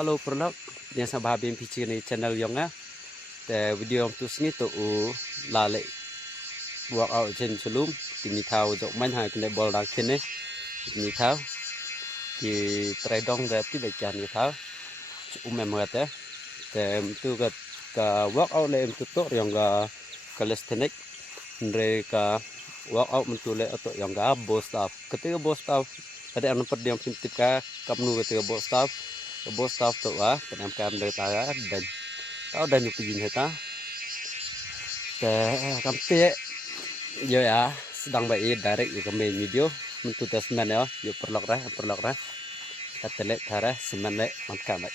Halo Prolog, yang sahabat BMPC ni channel yangแต่วิดีโอตุสนี้ตัวลาเล่บอกเอาเช่นสลุมที่มีเท้าจกมันหายกันในบอลดักเช่นนี้มีเท้าที่ไตรดองแบบที่ใบจานมีเท้าแม่เมื่อแต่ตัวก็บอกเอาเลยมันตัวอย่างก็คาเลสเทนิกเรก็บอกเอามันตัวเลยตัวอย่างก็โบสตาฟketikaโบสตาฟada yang perdiam prinsip kapnu ketika bos staff tu penampilan bertara dan tao dan nyupin heta te kamte yo ya sedang baik direct yo ke main video mentu tesmen ya yo perlok ra katele thara semen le mangka baik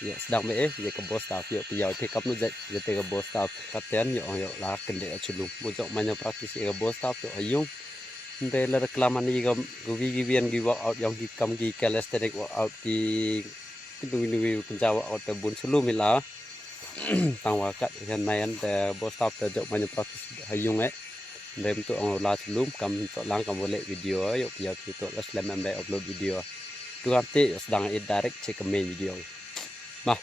yo sedang baik yo ke bos staff yo piau te kapnu yo te ke bos staff katen yo la kende chulu bojok manya praktis ke bos staff tu ayung Ndela reklaman ni go givian gi walk out yang gi kam gi calisthenic walk out gi kindu penjawa out te bun selu mila tang wa kat kan main te bos stop te jok banyak praktis hayung ndem tu ong la selum kam to lang kam boleh video yo pia tu la slam member upload video tu ante sedang direct check ke main video mah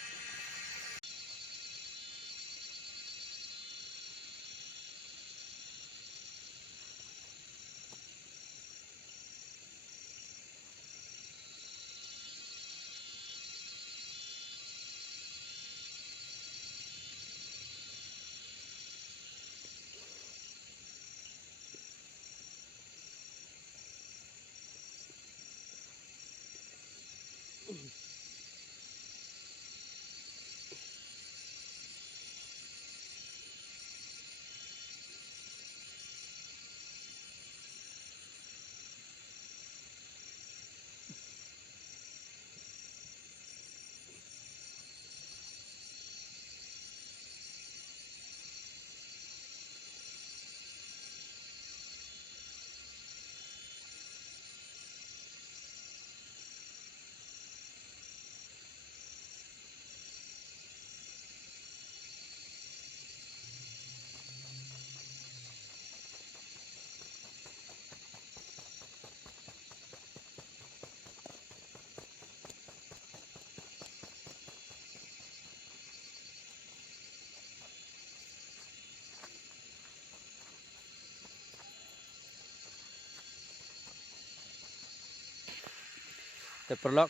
te perlok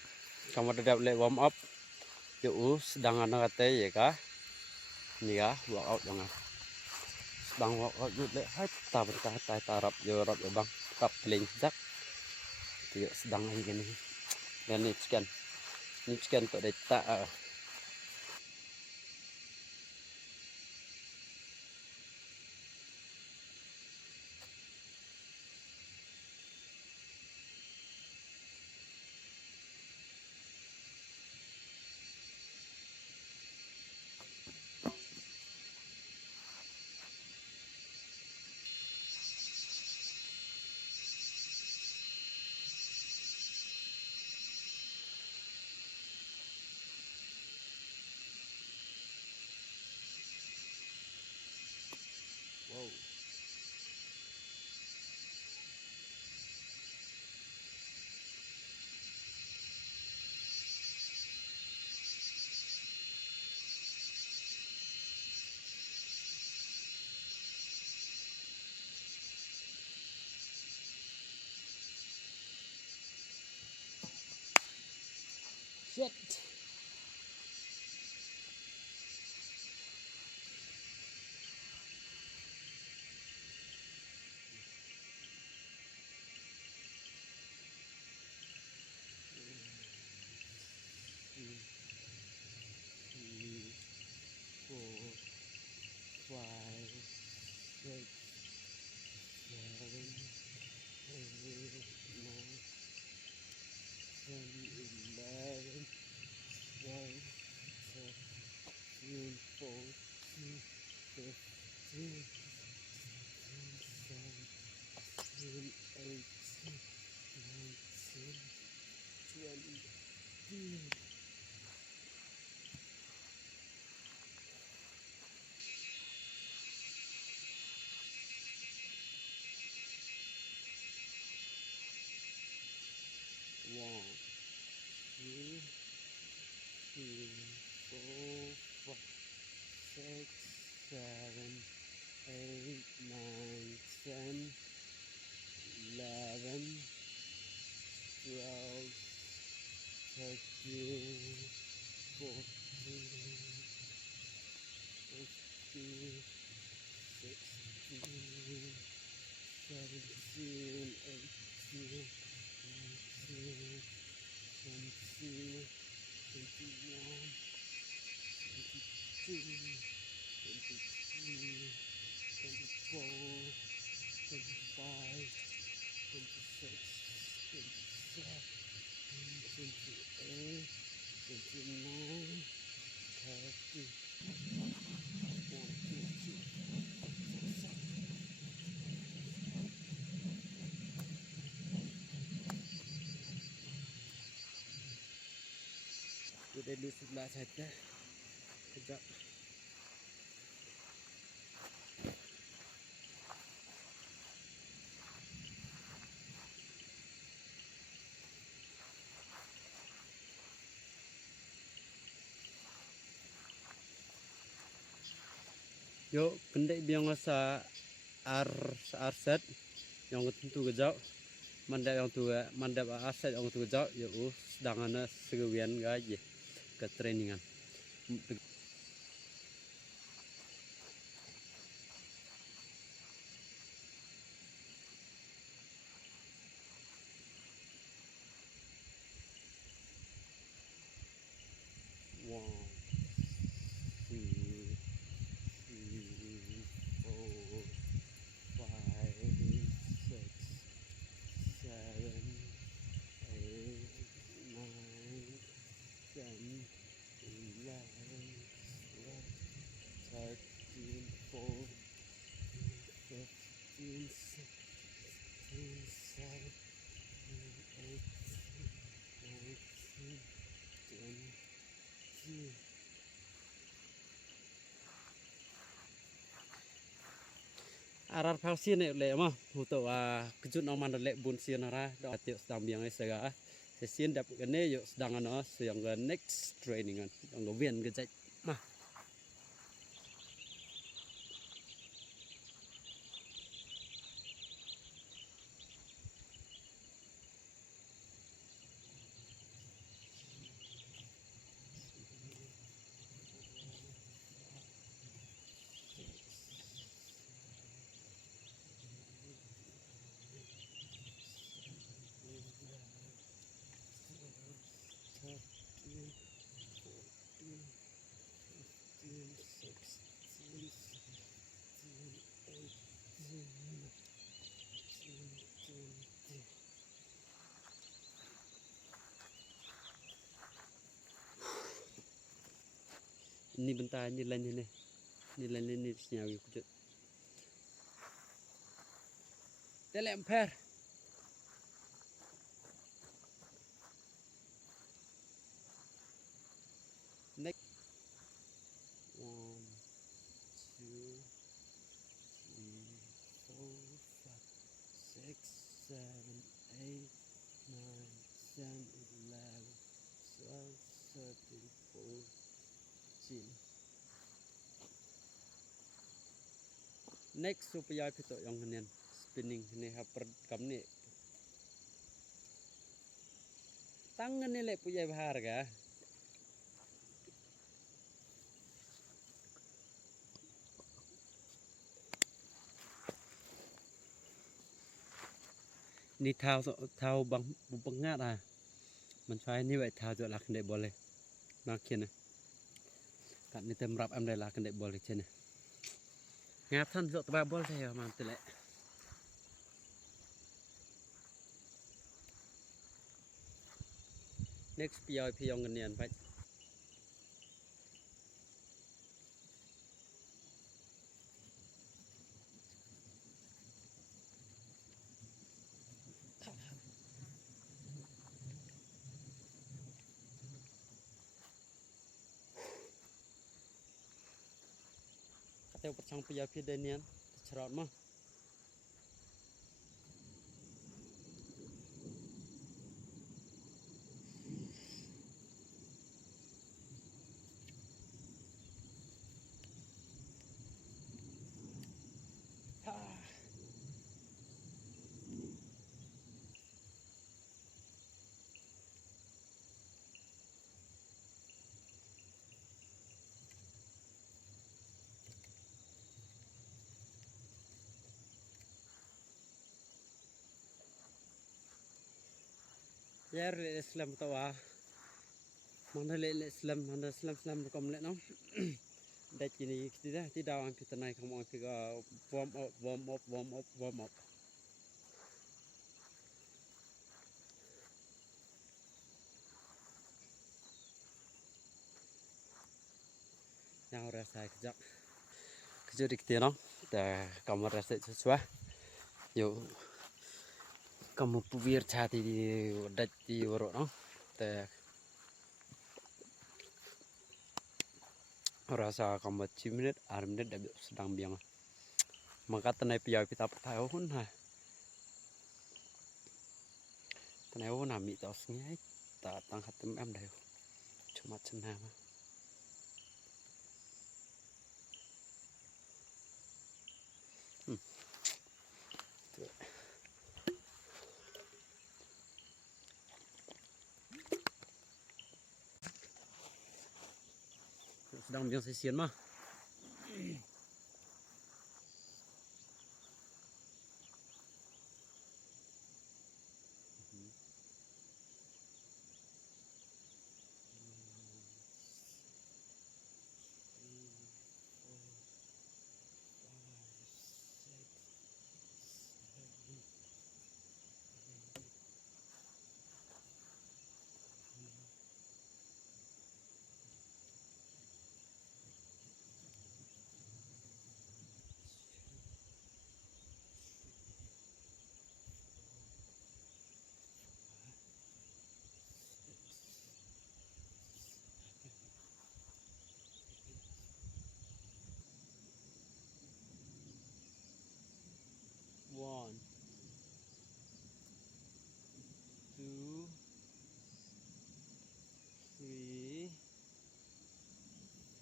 kamu tetap le warm up yo sedang ana kate ya ka ni ka walk out jangan sedang walk out le hai ta bentah tai tarap yo rap yo bang tap pling jak yo sedang lagi gini dan ni scan tok data wow shit 6, 7, 8, 9, 10, 11, 12, 13, 14, 15, 16, 17, 18, 19, 20, 21, 22, 23, 24, 25, 26, 27, 28, 29, 30, 32, ได้รู้สึกลาชัดนะจะyo kendek biang sa arset yang tentu gejau mandap yang tu mandap aset yang tu gejau yo sedangana segewian gaje ke trainingan wow อาราพาวเซียนเนี่ยเลยมั้งหูตัวkejut aman lek bun sian ara da tiok sedang biang sega sesien dap gane yo sedang ana siang ke next training an dong wien gejat mah ini bentar ni lain ni lain ni senyawi kejut telek emper next 1 2 3 4 5 6 7 8 9 10 11 12 13 14 next supaya pito yang kenian spinning ni haper kam ni tangan ni lek punya bahar ka ni thao bang pengat ah man fai ni wai thao jo la kendek boleh makin nah kat ni temrap am dai la kendek boleh chen ngap than jo tba bol saya man telek next pioi piong kenian pai kateu percang pioi pi denian cerot mah ya le Islam tawa mana le Islam mana Islam kom le no da kini tidak ang kita naik kamu kita warm up yang rasa kejap dikit no da kamu rasa sesuai yo kamu puvir chati di dati woro no da rasa kamu 10 minit 6 minit dah sedang biang maka tenai piau kita tahu hun ha tenai hun ami tos ngai ta tang hatem em dah cuma cenah mah sedang biang sesian mah One, 2, 3,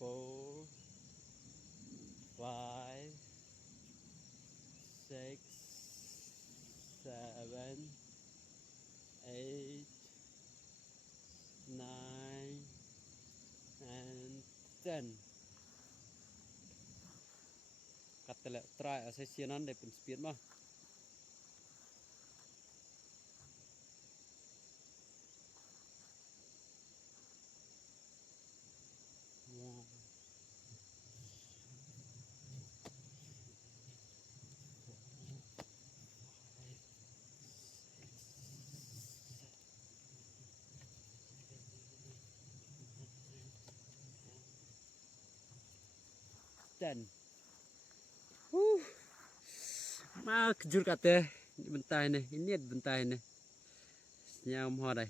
4, 5, 6, 7, 8, 9, and 10. Kata try sessionan deh pun speed mah. Wow. Dan mau kejur kata bentar ini bentar ini nyam hoa đây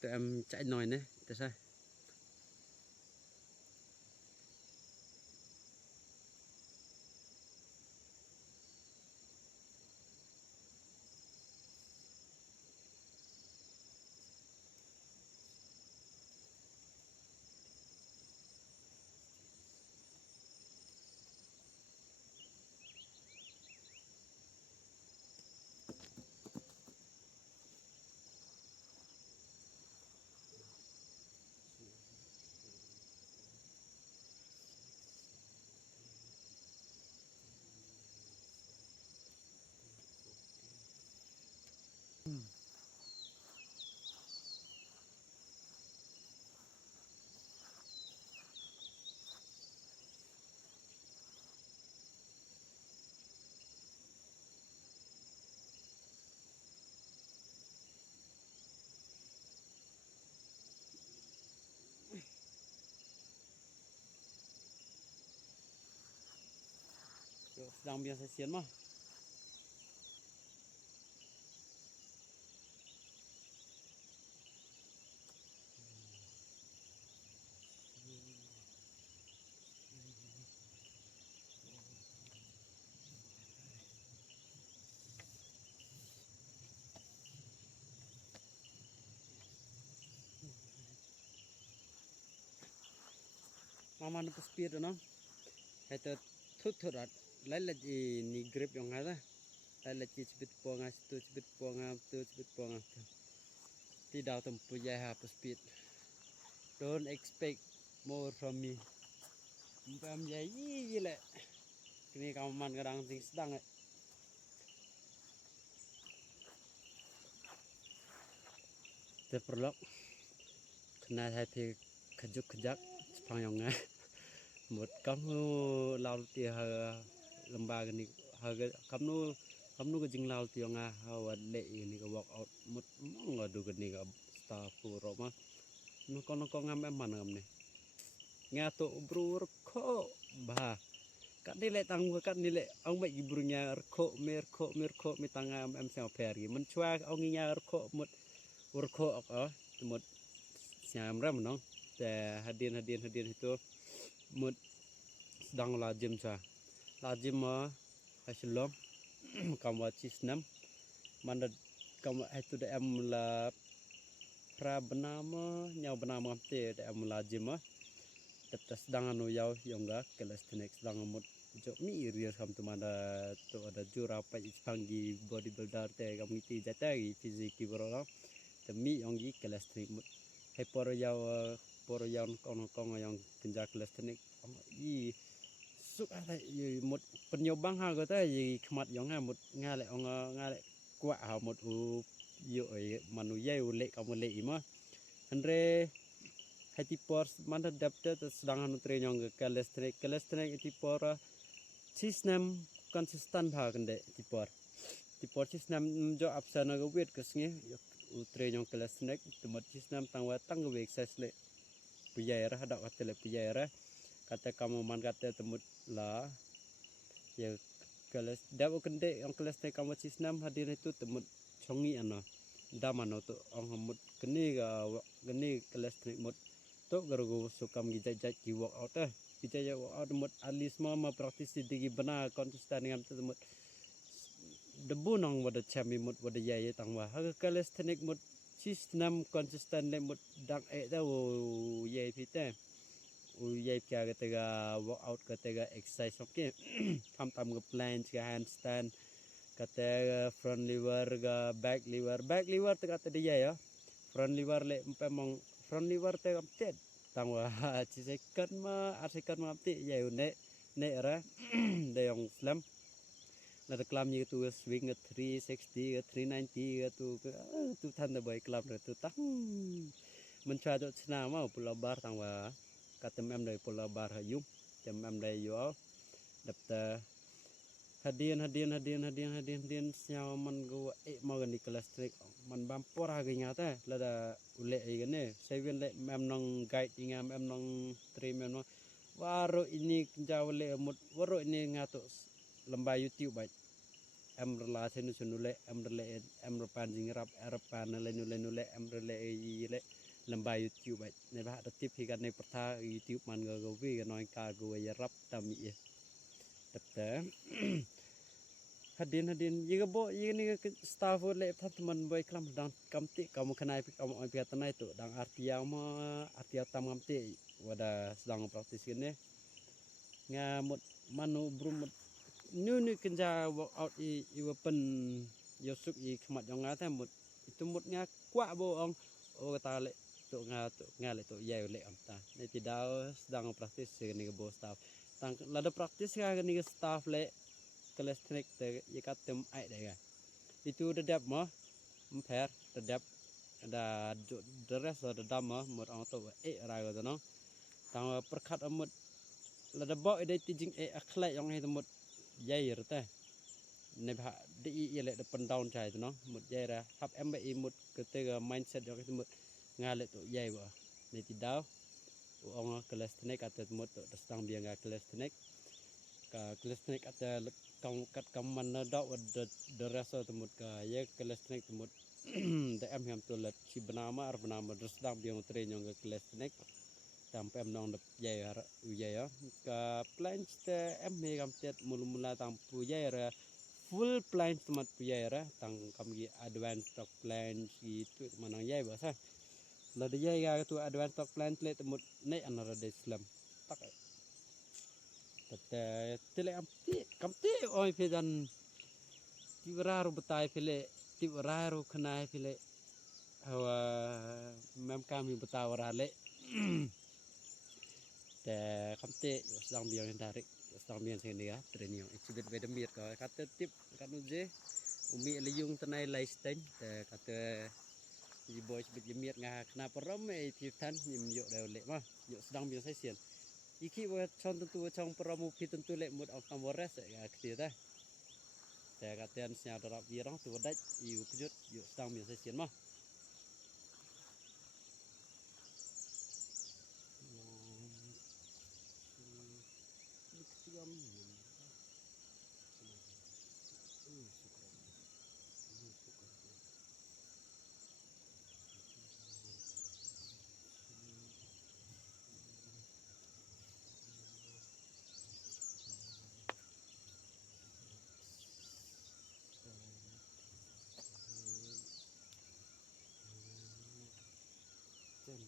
tụi em chạy nồi nè tại sao sedang biasa sesian mah mama nu speed no itu thut lain ni grip yang ada lain cepet ponga tu cepet ponga tidak tempuh ya speed don't expect more from me pam ya le kini kaman kadang sing sedang te perlok kena hati kejuk kejak sepang yang một kamu lao ti ha lembaga ni ha kamu ke jing lao ti nga ha le ni ka walk out một mong du ke ni ka staff ro ma no kon ngam em man ngam ni nga to bru kho ba kat ni le tang kat ni le ông bai ibrunya kho me tangam em sa per gi man chwa ông nya kho một kho một siam ram no te hadin itu một sedang lazim sa lazim ma hasilom kamu cisnam mana kamu itu da em la pra benama nyau benama te da em lazim ma tetap sedang anu yau yongga calisthenics sedang mut jo mi irier kam tu mana tu ada jura pa ispanggi bodybuilder te kamu ti jata gi fiziki bro te mi yonggi calisthenics mut he poro yau kong yang kenja calisthenics i suk ada mut penyobang ha ko ta yi khmat yong ha mut ngale ngale kwa ha mut u yo manu yai u le kamu le ima andre hati por man adapter sedang anu trenyong calisthenics itipora sistem konsisten ha kende tipor sistem jo apsana go wet kesnge u trenyong calisthenics temot sistem tangwa tang go exercise le puyai ra dak atele puyai ra kata kamu man kata temut la ya kelas dak kende yang calisthenics kamu sistem hadir itu temut chongi ana damano to ong hamut kene ga gene calisthenics mut to gargo sukam gijaj ki walk out gijaj walk out mut alisma ma praktis digi bana konsisten ngam temut debu nong wada chami mut wada yai tangwa ha calisthenics mut sistem konsisten le mut dak da yai pite u yai kya ga walk out ga exercise oke kam tam ga plank ga handstand kata front lever ga back lever te kata dia ya front lever le pemong front lever te kaptet tangwa ci second ma apti ya ne ra de yang slam la de klam ni tu swing 360 390 tu than de boy klam tu ta men cha do chna ma pula bar tangwa kata mem de pula bar hayum tem mem de yo dapta hadin siaw man go mau ni calisthenics man bam por ha ganya ta la da ule ai gane seven le mem nong guide ingam mem nong three mem no waro ini jawle mut waro ini ngato lembah YouTube bai em la senule em pan jing rap pan le nule em le lembah YouTube bai ne ba da tip hi kan ne pertha YouTube man go wi ga noi ka go ya rap tam i Tete hadin yiga bo yiga ni staff le that man boy klam dang kamti kamu kenai kamu oi piatanai tu dang artia tam kamti wada sedang praktis gini nga mut manu brum nu kenja walk out i weapon yosuk i khmat yang nga ta mut itu mut nga kwa bo ong o kata le tu nga le tu yai le amta ne tidau sedang praktis gini bo staff tang lada praktis ga ni staff le calisthenics te yakatem ai dega itu dedap mo mper dedap ada the rest of the dama mur ang to ra go no tang perkhat amut lada bo ide tijing akhlak yang he mut yai rta ne ba di le de pen down chai no mut yai ra hap mbe mut ke mindset yang he mut ngale to yai ba ne ti daw ong calisthenics atet mut to sedang bianga calisthenics ada kong kat kaman da the rest of mut ka ye calisthenics mut de em ham to let si benama sedang biang training ke calisthenics tampe em nong de ye ya ka plank te em me kam tet mula tampu ye ra full plank mat pu ye ra tang kam gi advanced stock plank itu manang ye ba sa la de ye ga tu advanced stock plank le temut ne anara de islam tak tete tele kamti oi pedan tiwararu betai pele tiwararu khnai pele hawa mem kami betawara le te kamti sedang biang tarik sedang biang sini ya training exhibit bedemir ka kata tip kanu je umi liyung tenai laisten te kata Di boy sebut jemiat ngah kenapa ramai tiftan nyim yok dah lek mah yok sedang biasa sai sian. Iki wa chon tentu chong promo pi tentu lek mut au kamores ya kti dah. Te katian nya darap wirang tu wadaj yu kejut yok sedang biasa sai sian mah. Ketiam nyim. Syukur. Syukur.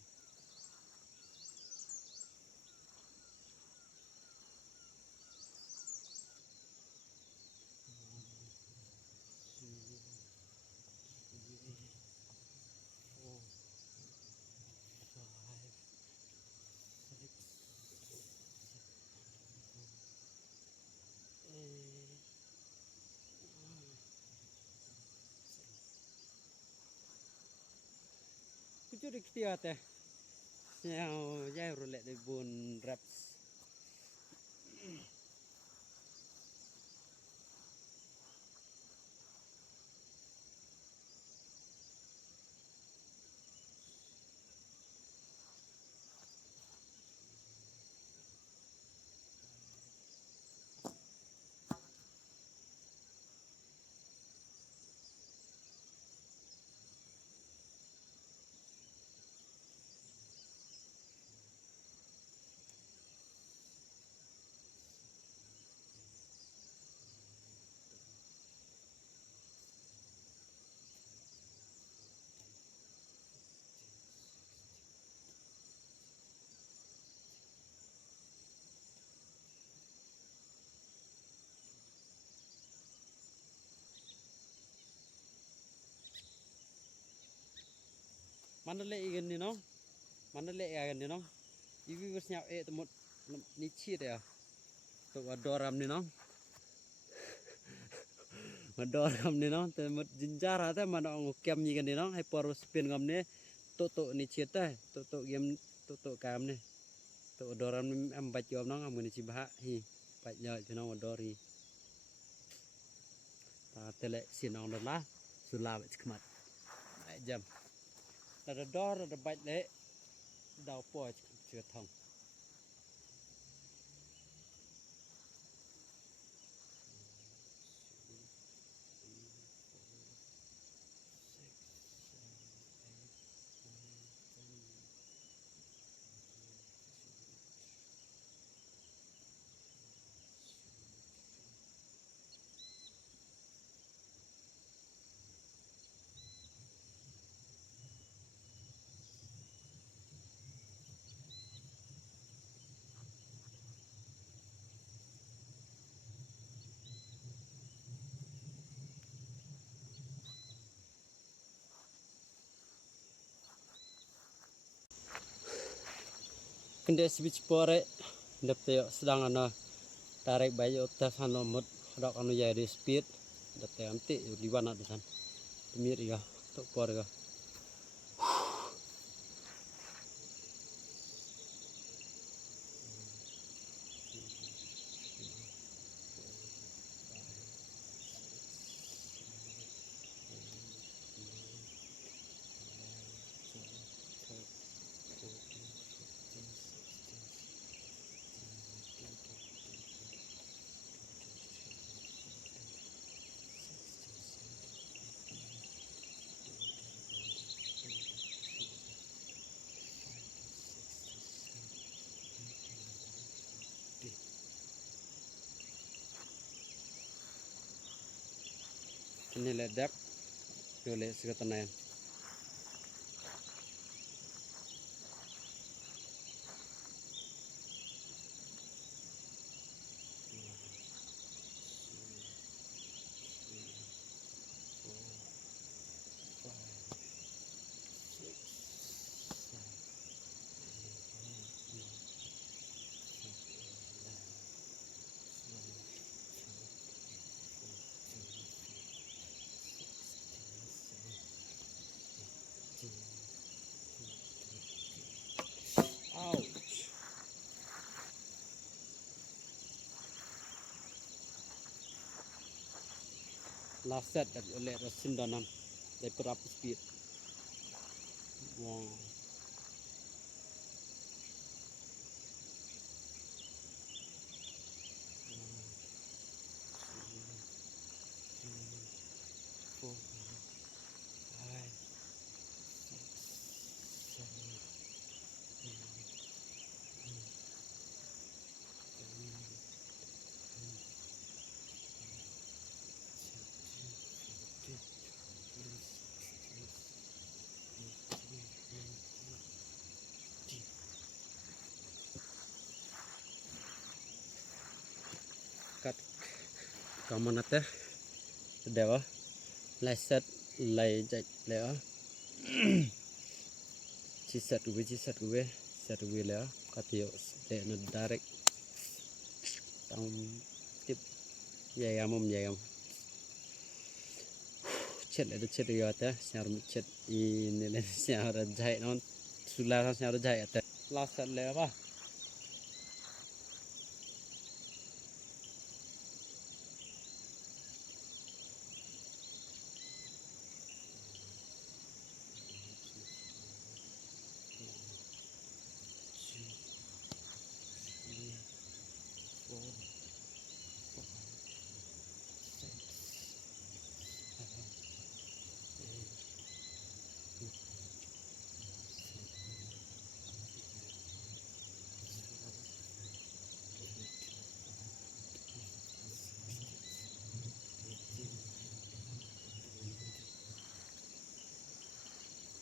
Kucu dik tia teh. Siao jai rolek de bun raps. Mana lek ikan ni no? Mana lek ikan ni no? Iwi bersnyap temut ni cit ya. Tu adoram ni no. Adoram ni no temut jinjara te mana ngokem ni kan ni no. Hai por spin ngam ni tu ni cit te. Tu game tu kam ni. Tu adoram ni am bac jom no am ni cibah hi. Bac nyoj pi no adori. Ta telek sinong dah sulawet kmat. Jam. Ada dor ada baik lek dau po chưa thông. Kende switch pore dapte sedang ana tarik bayi otas anu mut dak anu ya di speed dapte amti liwan ada san temir ya tok por ga Kini ledak boleh sekatanan. last set that you let us in down they put up the speed wow cut kamanate dewa lesset lay jaj leo chi set we set we leo katio le no direct down tip yam chết lại chết rồi ta sao mình chết in lên sao ra chạy nó sula sao ra chạy ta la sat leo ba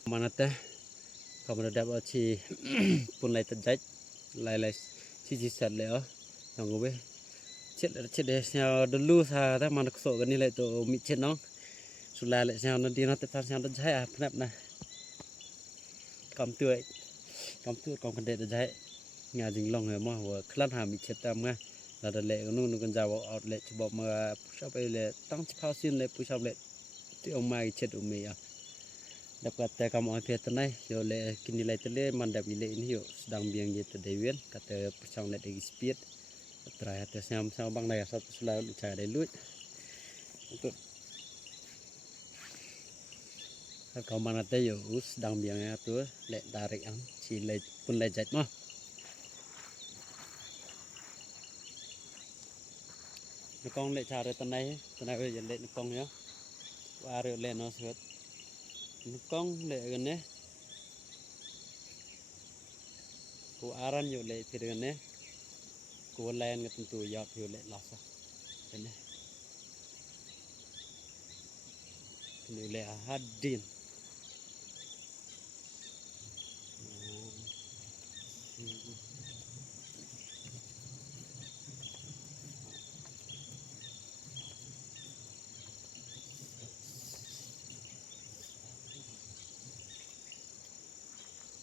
manate kamera dapat si pun lai terjaj lai si set leo yang gue chết để sao dulu sa ta mana kesok gani lai tu mi chết nong sula lai sao nanti nanti tar sao terjaj ah penap nah kam tuai kam kende terjaj nga jing long he mo wa klan ha mi chết tam nga la da le nu kan jaw out le chbo ma push up le tang chpau sin le push up le ti om mai chết umi ya dapat kamu ambil tenai yo le kini lai tele mandap ile ini yo sedang biang je terdewen kata persang let lagi speed terakhir atas sama bang daya satu selalu cara lut untuk kau mana teh yo sedang biangnya tu le tarik ang si le pun le jat mah nekong le cara tenai we le nekong yo waru le no suat nekong le gane ku aran yo le pirgane ku len ga tentu ya yo le lasa gane ni le hadin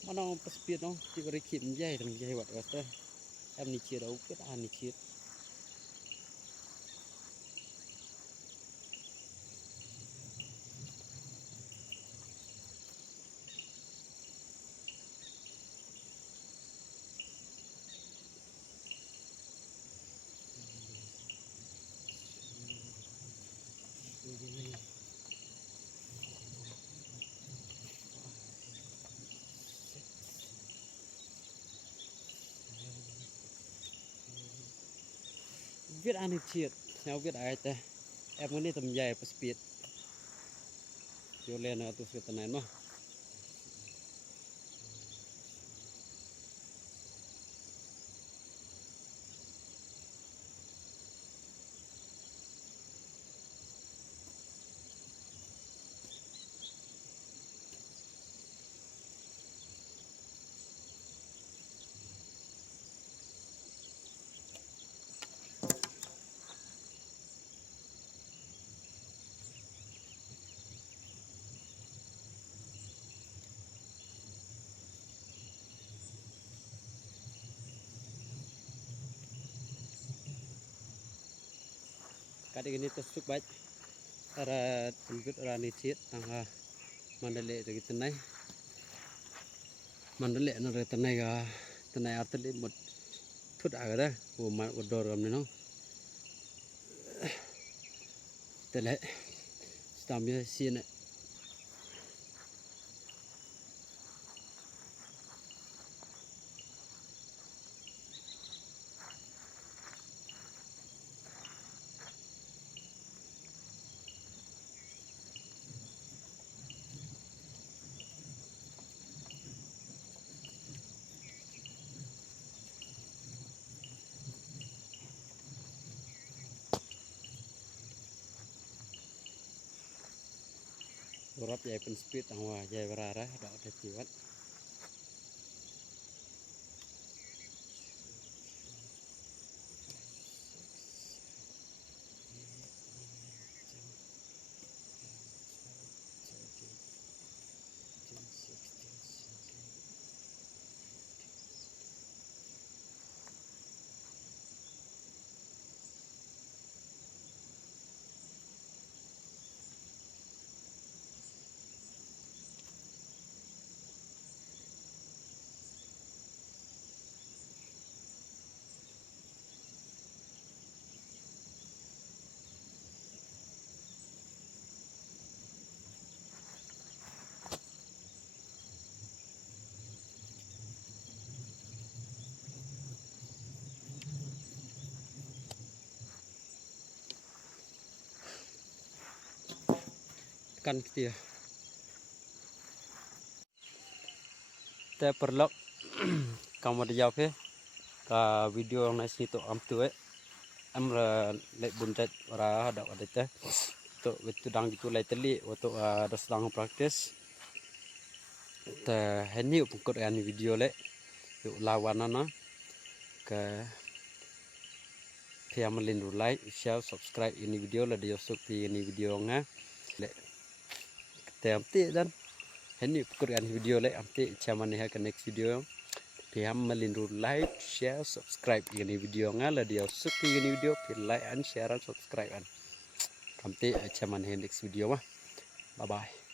mana speed no ti bari kim jai dang jai wat wasta em ni chi đâu biết an ni chi biết an ni chi sao biết ai ta em muốn đi tầm dài speed yo lên ở tu sự này mà kadang ini tusuk baik ara tempit ara ni chiet tangha mandale de tenai mandale no de tenai atli một phút à đó của mà của đồ rồi nó tele stamnya sini Urap yai pen speed angwa yai berarah dak ada tiwat kan kia te perlok kamu dijawab ya ka video yang nasi tu am tu am le buntet ora ada teh tu itu dang itu lai teli waktu ada sedang praktis te heni upukut kan video le yuk lawanana ke pia melindu like share subscribe ini video la dia sok ini video nga le te amti dan heni upukut kan video le amti chaman ni ke next video pia melindu like share subscribe ini video nga la dia sok ini video pi like and share and subscribe an amti chaman ni next video mah bye bye